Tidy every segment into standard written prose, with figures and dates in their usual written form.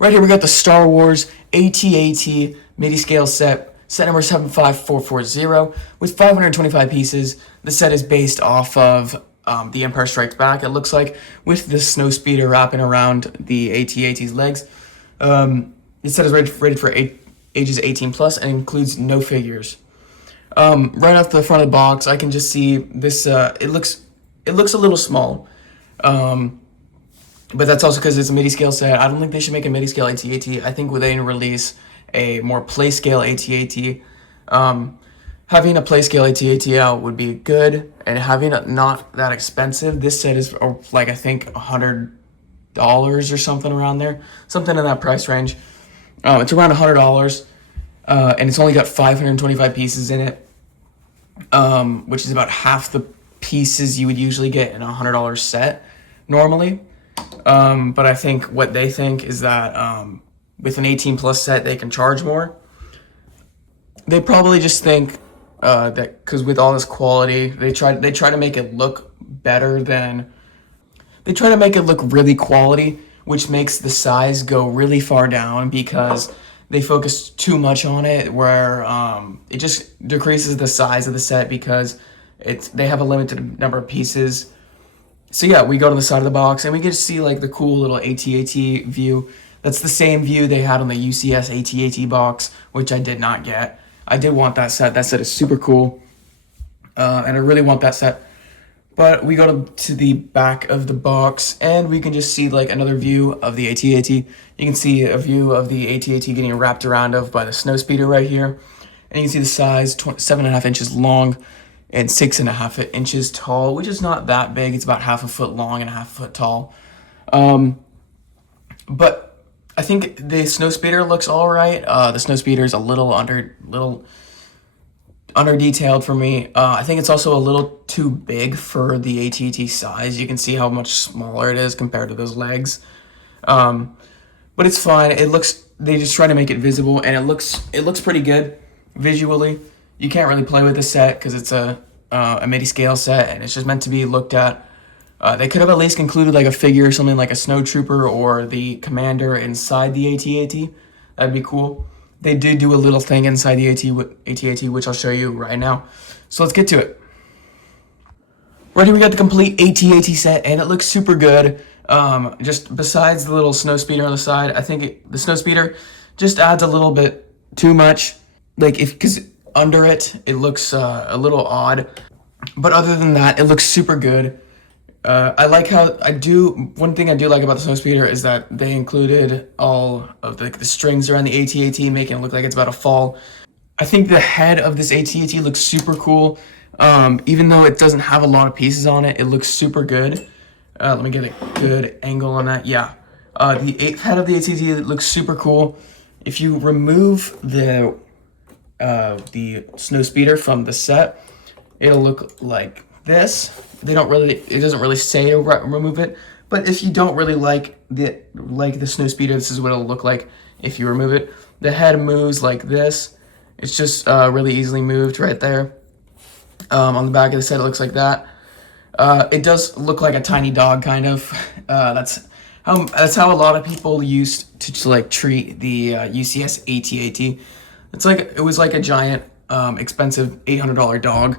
Right here we got the Star Wars AT-AT MIDI-Scale set number 75440 with 525 pieces. The set is based off of The Empire Strikes Back, it looks like, with the snowspeeder wrapping around the AT-AT's legs. This set is rated for ages 18 plus and includes no figures. Right off the front of the box, I can just see this. It looks a little small, but that's also because it's a MIDI-Scale set. I don't think they should make a MIDI-Scale AT-AT. I think they release a more play-scale AT-AT. Having a play-scale AT-AT out would be good, and having it not that expensive. This set is like, I think, $100 or something around there, something in that price range. It's around $100, and it's only got 525 pieces in it, which is about half the pieces you would usually get in a $100 set normally. But I think what they think is that with an 18 plus set they can charge more. They probably just think that because with all this quality, they try to make it look better than they try to make it look really quality, which makes the size go really far down because they focus too much on it, where it just decreases the size of the set because they have a limited number of pieces. So yeah, we go to the side of the box and we get to see like the cool little AT-AT view. That's the same view they had on the UCS AT-AT box, which I did not get. I did want that set. That set is super cool, and I really want that set. But we go to the back of the box and we can just see like another view of the AT-AT. You can see a view of the AT-AT getting wrapped around by the snowspeeder right here. And you can see the size, 7.5 inches long and 6.5 inches tall, which is not that big. It's about half a foot long and a half a foot tall. But I think the snowspeeder looks all right. The snowspeeder is a little under detailed for me. I think it's also a little too big for the AT-AT size. You can see how much smaller it is compared to those legs. But it's fine. They just try to make it visible, and it looks pretty good visually. You can't really play with the set because it's a MIDI-Scale set, and it's just meant to be looked at. They could have at least included like a figure or something, like a snow trooper or the commander inside the AT-AT. That'd be cool. They did do a little thing inside the AT-AT, which I'll show you right now. So let's get to it. Right here we got the complete AT-AT set, and it looks super good. Just besides the little snowspeeder on the side, I think the snowspeeder just adds a little bit too much. Because under it looks a little odd. But other than that, it looks super good. I like how one thing I do like about the snowspeeder is that they included all of the strings around the AT-AT, making it look like it's about to fall. I think the head of this AT-AT looks super cool. Even though it doesn't have a lot of pieces on it, it looks super good. Let me get a good angle on that. Yeah. The head of the AT-AT looks super cool. If you remove the snowspeeder from the set, it'll look like this. It doesn't really say to remove it, but if you don't really like the snowspeeder, this is what it'll look like if you remove it. The head moves like this. It's just really easily moved right there. On the back of the set, it looks like that. It does look like a tiny dog, kind of. That's how a lot of people used to treat the UCS AT-AT. It was like a giant, expensive $800 dog.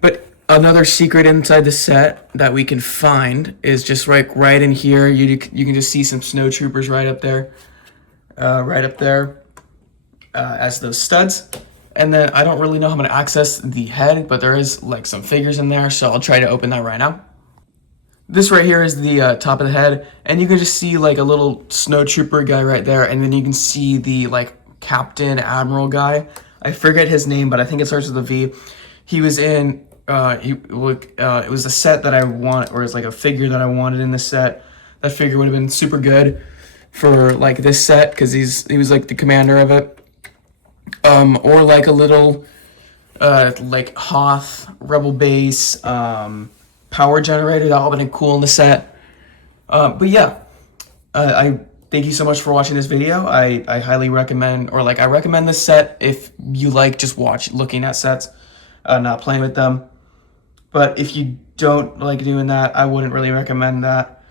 But another secret inside the set that we can find is just right in here. You can just see some snow troopers right up there, as those studs. And then I don't really know how I'm gonna access the head, but there is like some figures in there, so I'll try to open that right now. This right here is the top of the head, and you can just see like a little snow trooper guy right there, and then you can see the Captain Admiral guy. I forget his name, but I think it starts with a V. He was in. It was a set that I want, or it's like a figure that I wanted in the set. That figure would have been super good for this set because he was like the commander of it. Or like a little Hoth Rebel base power generator. That would have been cool in the set. But yeah, I thank you so much for watching this video. I highly recommend, I recommend this set if you just looking at sets, not playing with them. But if you don't like doing that, I wouldn't really recommend that.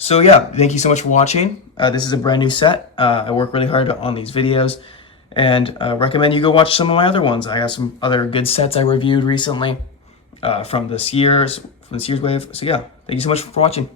So yeah, thank you so much for watching. This is a brand new set. I work really hard on these videos, and recommend you go watch some of my other ones. I got some other good sets I reviewed recently from this year's wave. So yeah, thank you so much for watching.